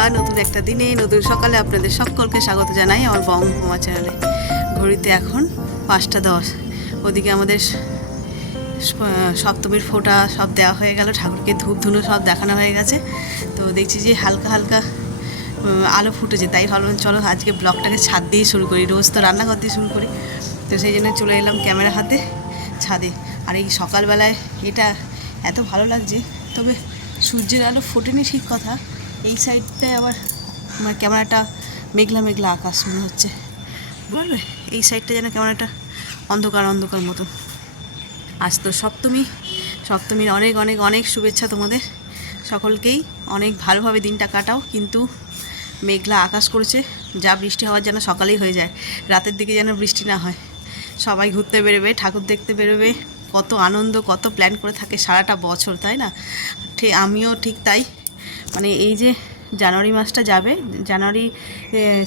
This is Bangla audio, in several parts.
একটা দিনে, নতুন সকালে আপনাদের সকলকে স্বাগত জানাই আমার বং কুমা চ্যানেলে ঘড়িতে এখন পাঁচটা দশ। ওদিকে আমাদের সপ্তমীর ফোঁটা সব দেওয়া হয়ে গেল, ঠাকুরকে ধূপ ধুনো সব দেখানো হয়ে গেছে। তো দেখছি যে হালকা হালকা আলো ফুটেছে, তাই ভাবলাম চলো আজকে ব্লগটাকে ছাদ দিয়ে শুরু করি, রোজ তো রান্নাঘর দিয়ে শুরু করি। তো সেই জন্য চলে এলাম ক্যামেরা হাতে ছাদে। আর এই সকালবেলায় এটা এত ভালো লাগছে, তবে সূর্যের আলো ফোটেনি ঠিক কথা। এই সাইডটায় আবার আমার একটা মেঘলা মেঘলা আকাশ মনে হচ্ছে। বুঝলে এই সাইডটা যেন কেমন একটা অন্ধকার অন্ধকার মতো আজ তো সপ্তমী। সপ্তমীর অনেক অনেক অনেক শুভেচ্ছা তোমাদের। সকলকেই অনেক ভালোভাবে দিনটা কাটাও। কিন্তু মেঘলা আকাশ করেছে। যা বৃষ্টি হওয়ার যেন সকালেই হয়ে যায়। রাতের দিকে যেন বৃষ্টি না হয়। সবাই ঘুরতে বেরোবে, ঠাকুর দেখতে বেরোবে। কত আনন্দ, কত প্ল্যান করে থাকে সারাটা বছর, তাই না? আমিও ঠিক তাই। মানে এই যে জানুয়ারি মাসটা যাবে, জানুয়ারি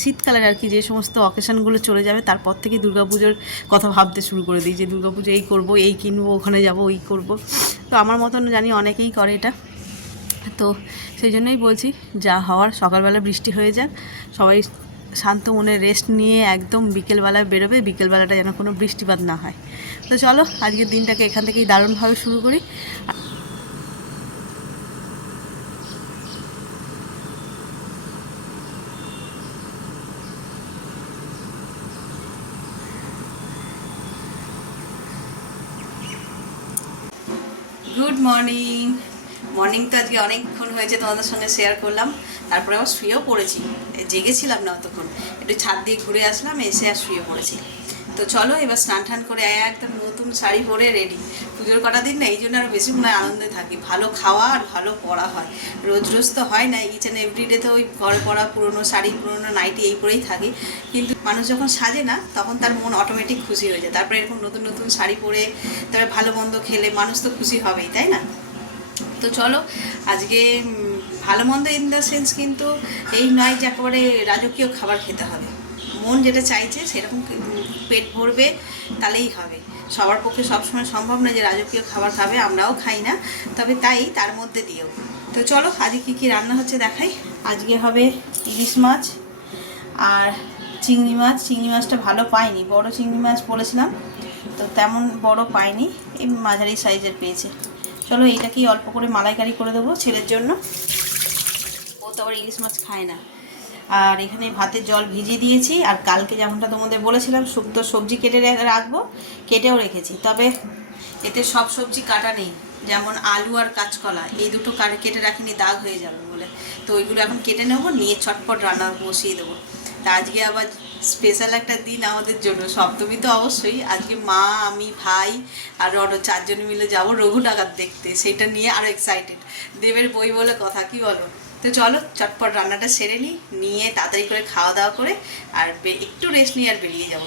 শীতকালের আর কি যে সমস্ত অকেশনগুলো চলে যাবে, তারপর থেকে দুর্গাপুজোর কথা ভাবতে শুরু করে দিই যে দুর্গাপুজো এই করব, এই কিনবো, ওখানে যাব, ওই করব। তো আমার মতন জানি অনেকেই করে এটা। তো সেই জন্যই বলছি, যা হওয়ার সকালবেলা বৃষ্টি হয়ে যাক, সবাই শান্ত মনে রেস্ট নিয়ে একদম বিকেলবেলায় বেরোবে, বিকেলবেলাটা যেন কোনো বৃষ্টিপাত না হয়। তো চলো, আজকের দিনটাকে এখান থেকেই দারুণভাবে শুরু করি গুড মর্নিং মর্নিং তো আজকে অনেকক্ষণ হয়েছে তোমাদের সঙ্গে শেয়ার করলাম। তারপরে আবার শুয়েও পড়েছি। জেগেছিলাম না অতক্ষণ। একটু ছাদ দিয়ে ঘুরে আসলাম, এসে আর শুয়ে পড়েছি। তো চলো এবার স্নান টান করে একদম নতুন শাড়ি পরে রেডি পুজোর কটা দিন না, এই জন্য আরও বেশি মনে আনন্দে থাকি। ভালো খাওয়া আর ভালো পড়া হয়। রোজ রোজ তো হয় না ইচ অ্যান্ড এভরিডে তো ওই ঘর পড়া, পুরনো শাড়ি, পুরনো নাইটি এই পরেই থাকে। কিন্তু মানুষ যখন সাজে না, তখন তার মন অটোমেটিক খুশি হয়ে যায়। তারপরে এরকম নতুন নতুন শাড়ি পরে, তারপরে ভালো মন্দ খেলে মানুষ তো খুশি হবেই, তাই না? তো চলো, আজকে ভালো মন্দ ইন দ্য সেন্স কিন্তু এই নয় যে একেবারে রাজকীয় খাবার খেতে হবে। মন যেটা চাইছে সেরকম পেট ভরবে, তাহলেই হবে। সবার পক্ষে সবসময় সম্ভব না যে রাজকীয় খাবার খাবে, আমরাও খাই না, তবে তাই তার মধ্যে দিয়েও। তো চলো, আজকে কী কী রান্না হচ্ছে দেখাই। আজকে হবে ইলিশ মাছ আর চিংড়ি মাছ। চিংড়ি মাছটা ভালো পাইনি, বড় চিংড়ি মাছ বলেছিলাম, তো তেমন বড় পাইনি, এই মাঝারি সাইজের পেয়েছে। চলো, এইটাকেই অল্প করে মালাইকারি করে দেবো ছেলের জন্য। ও তো আবার ইলিশ মাছ খায় না। আর এখানে ভাতের জল ভিজিয়ে দিয়েছি, আর কালকে যেমনটা তোমাদের বলেছিলাম, শুক্তো সবজি কেটে রাখব, কেটেও রেখেছি। তবে এতে সব সবজি কাটা নেই, যেমন আলু আর কাঁচকলা, এই দুটো কাট- রাখিনি, দাগ হয়ে যাবে বলে। তো ওইগুলো এখন কেটে নেব, নিয়ে চটপট রান্না বসিয়ে দেবো। তা আজকে আবার স্পেশাল একটা দিন আমাদের জন্য, সপ্তমী তো অবশ্যই। আজকে মা, আমি, ভাই আর অন্য চারজন মিলে যাব রঘু ডাকাত দেখতে, সেটা নিয়ে আরও এক্সাইটেড দেবের বই বলে কথা, কি বলো? তো চলো, চটপট রান্নাটা সেরে নিই নিয়ে তাড়াতাড়ি করে খাওয়া দাওয়া করে আর একটু রেস্ট নিয়ে আর বেরিয়ে যাব।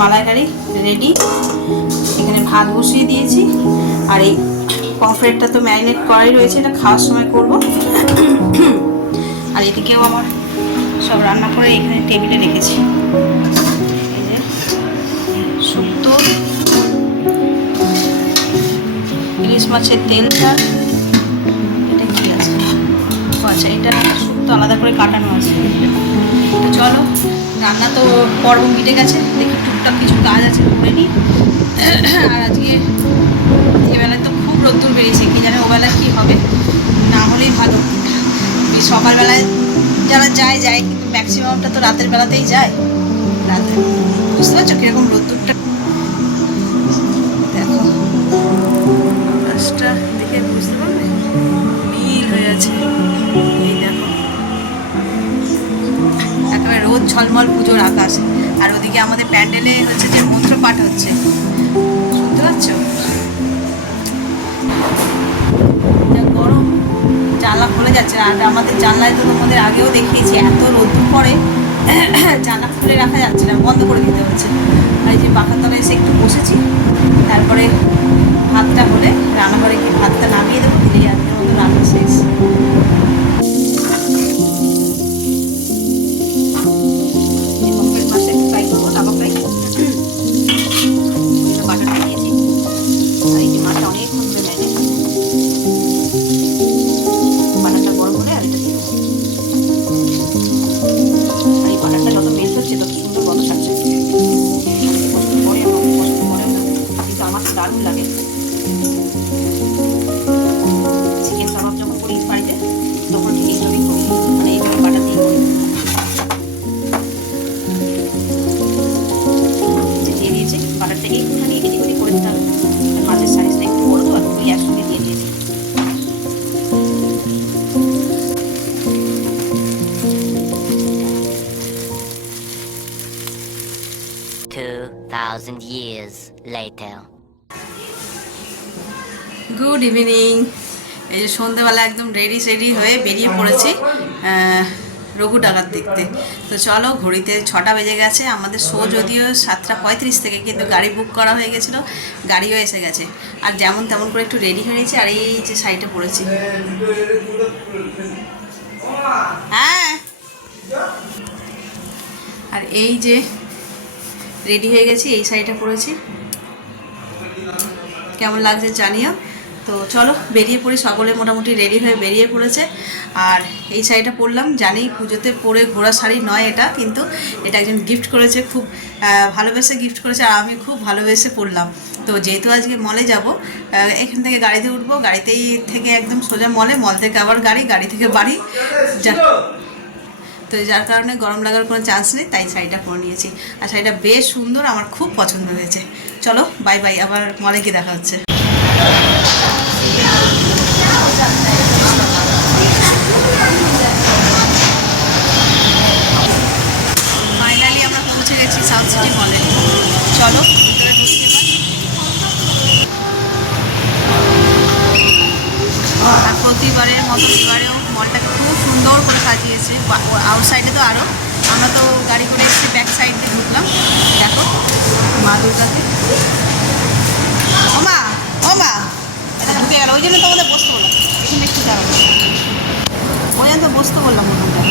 মালাইকারি রেডি। এখানে ভাত বসিয়ে দিয়েছি। আর এই পমফ্রেটটা তো ম্যারিনেট করাই রয়েছে, এটা খাওয়ার সময় করব। আর এদিকেও আমার সব রান্না করে এখানে টেবিলে রেখেছি। শুক্তো, ইলিশ মাছের তেলটা, এটা কি আছে? আচ্ছা এটা শুক্তো আলাদা করে কাটানো আছে। চলো রান্না তো পর্ব মিটে গেছে, দেখি টুকটাক কিছু কাজ আছে, করে নিই। আর আজকে এবেলায় তো খুব রোদ্দুর বেরিয়েছে, কি জানে ওবেলায় কী হবে, না হলেই ভালো। সকালবেলায় যারা যায় যায়, কিন্তু ম্যাক্সিমামটা তো রাতের বেলাতেই যায়। রাতে। বুঝতে পারছ কীরকম রোদ্দুরটা? দেখো দেখে বুঝতে পারবে নীল হয়ে আছে। একেবারে রোদ ঝলমল পুজোর আকাশ। আর ওদিকে আমাদের প্যান্ডেলে হচ্ছে যে মন্ত্রপাঠ হচ্ছে। শুনতে পাচ্ছ? গরম, জানলা খুলে যাচ্ছে। আর আমাদের জানলায় তো তোমাদের আগেও দেখিয়েছি, এত রোদ্দুর পরে জানলা খুলে রাখা যাচ্ছে না, বন্ধ করে দিতে হচ্ছে। আর যে পাখার তলায় এসে একটু বসেছি, তারপরে ভাতটা হলে রান্নাঘরে গিয়ে ভাতটা নামিয়ে দেবো দিলেই আজকের মতো রান্না শেষ। Later. গুড ইভিনিং এই যে সন্ধ্যেবেলা একদম রেডি সেডি হয়ে বেরিয়ে পড়েছি রঘু ডাকাত দেখতে। তো চলো, ঘড়িতে ছটা বেজে গেছে। আমাদের শো যদিও সাতটা পঁয়ত্রিশ থেকে, কিন্তু গাড়ি বুক করা হয়ে গেছিল, গাড়িও এসে গেছে। আর যেমন তেমন করে একটু রেডি হয়ে গেছি আর এই যে শাড়িটা পরেছি। হ্যাঁ। আর এই যে রেডি হয়ে গেছি, এই শাড়িটা পরেছি। কেমন লাগছে জানিও। তো চলো, বেরিয়ে পড়ি, সকলে মোটামুটি রেডি হয়ে বেরিয়ে পড়েছে। আর এই শাড়িটা পরলাম, জানি পুজোতে পরে ঘোরা শাড়ি নয় এটা, কিন্তু এটা একজন গিফট করেছে, খুব ভালোবেসে গিফট করেছে, আর আমি খুব ভালোবেসে পরলাম। তো যেহেতু আজকে মলে যাব এখান থেকে গাড়িতে উঠবো, গাড়িতেই থেকে একদম সোজা মলে মল থেকে আবার গাড়ি গাড়ি থেকে বাড়ি। যা তো যার কারণে গরম লাগার কোনো চান্স নেই, তাই শাড়িটা পরে নিয়েছি। আর শাড়িটা বেশ সুন্দর, আমার খুব পছন্দ হয়েছে। চলো বাই বাই আবার মলে গিয়ে দেখা হচ্ছে। ফাইনালি আমরা পৌঁছে গেছি সাউথ সিটি মলে চলো আর প্রতিবারের মতো এবারেও মলটাকে খুব সুন্দর করে সাজিয়েছে। আউটসাইডে তো আরও আমরা তো গাড়ি করে এসেছি ব্যাক সাইড দিয়ে ঢুকলাম। মা দুর্গাকে ও মা ও মা এটা ঢুকে গেল। ওই জন্য তো আমাদের বসতে বললাম। এখানে একটু ওই জন্য তো বসতে বললাম ওখানটা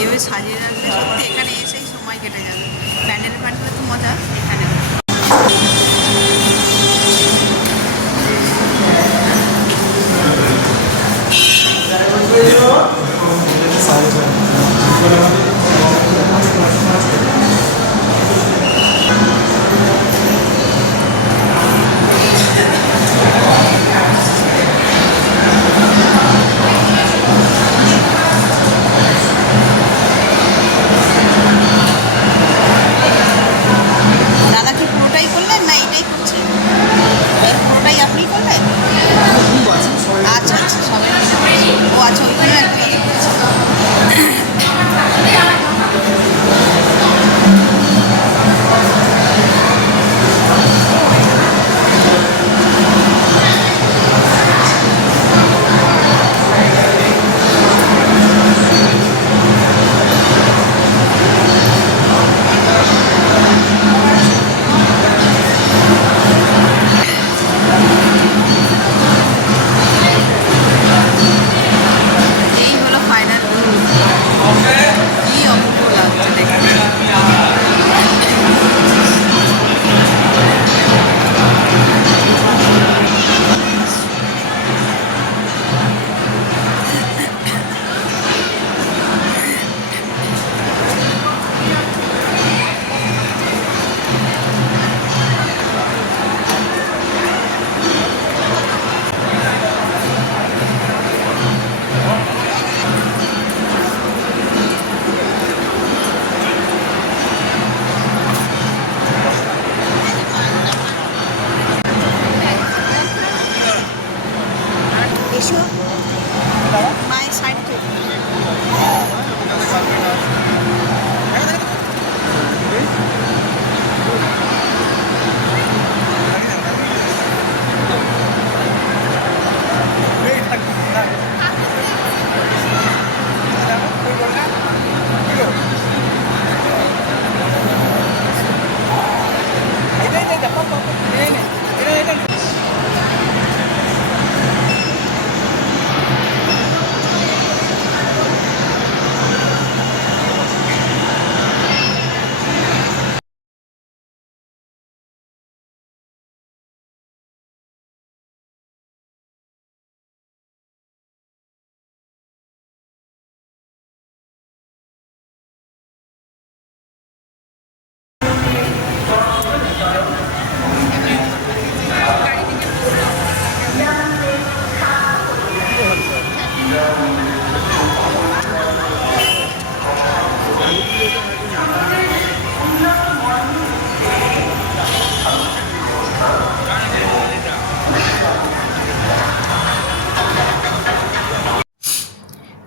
এভাবে সাজিয়ে রাখলে সত্যি এখানে এসেই সময় কেটে যাবে। প্যান্ডেল প্যান্ডেল তো মজা এখানে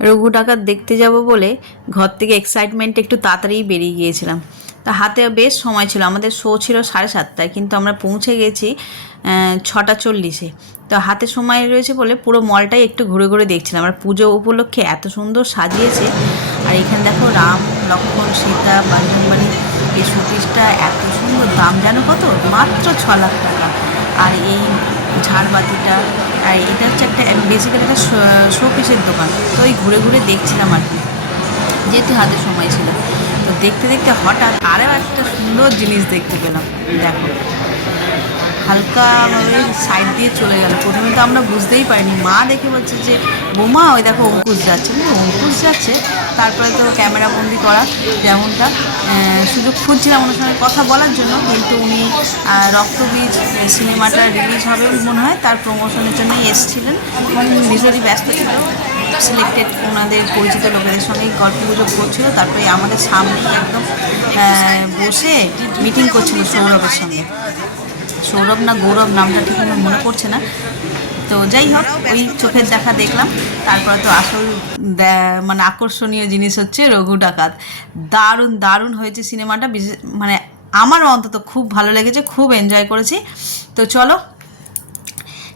রঘু ডাকাত দেখতে যাব বলে ঘর থেকে এক্সাইটমেন্ট একটু তাড়াতাড়ি বেরিয়ে গিয়েছিলাম। তা হাতে বেশ সময় ছিল, আমাদের শো ছিল সাড়ে সাতটায়, কিন্তু আমরা পৌঁছে গেছি ছটা চল্লিশে। তো হাতে সময় রয়েছে বলে পুরো মলটাই একটু ঘুরে ঘুরে দেখছিলাম। আর পুজো উপলক্ষে এত সুন্দর সাজিয়েছে। আর এখানে দেখো রাম লক্ষ্মণ সীতা বান্ধবাণী এই শোপিসটা এত সুন্দর দাম জানো কত? মাত্র ছ লাখ টাকা। আর এই ঝাড়বাতিটা আর এটা হচ্ছে একটা বেসিক্যালি একটা শোপিসের দোকান। তো ওই ঘুরে ঘুরে দেখছিলাম আর কি, যেহেতু হাতে সময় ছিল। তো দেখতে দেখতে হঠাৎ আরও একটা সুন্দর জিনিস দেখতে পেলাম। দেখো। হালকাভাবে সাইড দিয়ে চলে গেল। প্রথমে তো আমরা বুঝতেই পারিনি। মা দেখে বলছে যে, বোমা, ওই দেখো অঙ্কুশ যাচ্ছে। অঙ্কুশ যাচ্ছে? তারপরে তো ক্যামেরা বন্দি করা যেমনটা। সুযোগ খুঁজছিলাম ওনার সঙ্গে কথা বলার জন্য, কিন্তু উনি রক্তবীজ সিনেমাটা রিলিজ হবে মনে হয়। তার প্রমোশনের জন্যই এসেছিলেন। ভীষণই ব্যস্ত ছিল। সিলেক্টেড ওনাদের পরিচিত লোকেদের সঙ্গেই গল্প গুজব করছিল। তারপরে আমাদের সামনেই একদম বসে মিটিং করছিল সৌরভের সঙ্গে। সৌরভ না গৌরব নামটা ঠিক আমার মনে পড়ছে না। তো যাই হোক, ওই চোখের দেখা দেখলাম। তারপরে তো আসল মানে আকর্ষণীয় জিনিস হচ্ছে রঘু ডাকাত। দারুণ দারুণ হয়েছে সিনেমাটা। বিশেষ মানে আমার অন্তত খুব ভালো লেগেছে, খুব এনজয় করেছি। তো চলো,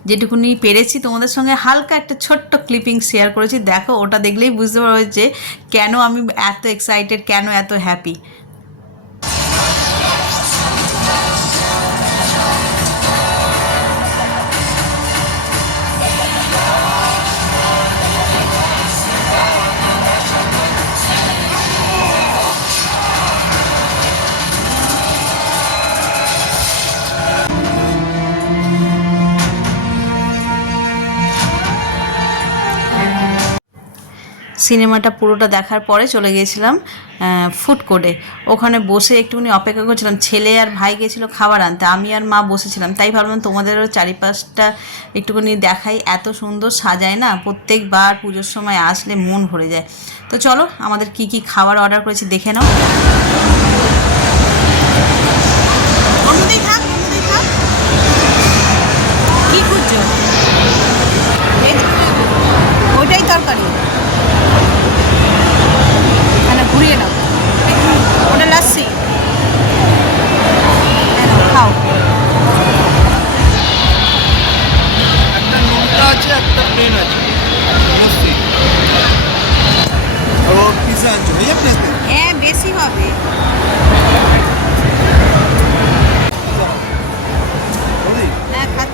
যেটুকুনি পেরেছি তোমাদের সঙ্গে, হালকা একটা ছোট্ট ক্লিপিং শেয়ার করেছি। দেখো, ওটা দেখলেই বুঝতে পারবে যে কেন আমি এত এক্সাইটেড কেন এত হ্যাপি সিনেমাটা পুরোটা দেখার পরে চলে গিয়েছিলাম ফুড কোর্টে ওখানে বসে একটুখানি অপেক্ষা করছিলাম ছেলে আর ভাই গেছিল খাবার আনতে, আমি আর মা বসেছিলাম। তাই ভাবলাম তোমাদেরও চারিপাশটা একটুখানি দেখাই, এত সুন্দর সাজায় না, প্রত্যেকবার পুজোর সময় আসলে মন ভরে যায়। তো চলো, আমাদের কি কি খাবার অর্ডার করেছি দেখে নাও। কি ওইটাই তরকারি। ঘুরিয়ে নাও। ওটা লাস্সি খাও। একটা নোনটা আছে একটা প্লেন আছে। লস্যি আর ও পিজা আনছো হ্যাঁ বেশি হবে। না খাচ্ছি।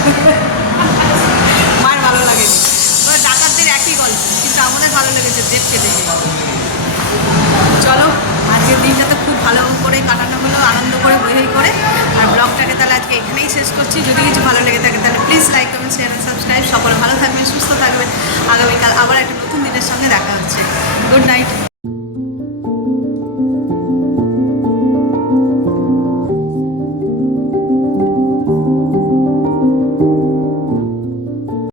মার ভালো লাগেনি ডাকাতদের একই গল্প, কিন্তু আমাদের ভালো লেগেছে দেখতে দেখে চলো, আজকের দিনটা তো খুব ভালো করে কাটানো হলো, আনন্দ করে বই করে। আর ব্লগটাকে তাহলে আজকে এখানেই শেষ করছি। যদি কিছু ভালো লেগে থাকে, তাহলে please like comment share subscribe সকলে ভালো থাকবেন, সুস্থ থাকবেন। আগামীকাল আবার একটা নতুন দিনের সঙ্গে দেখা হচ্ছে। Good night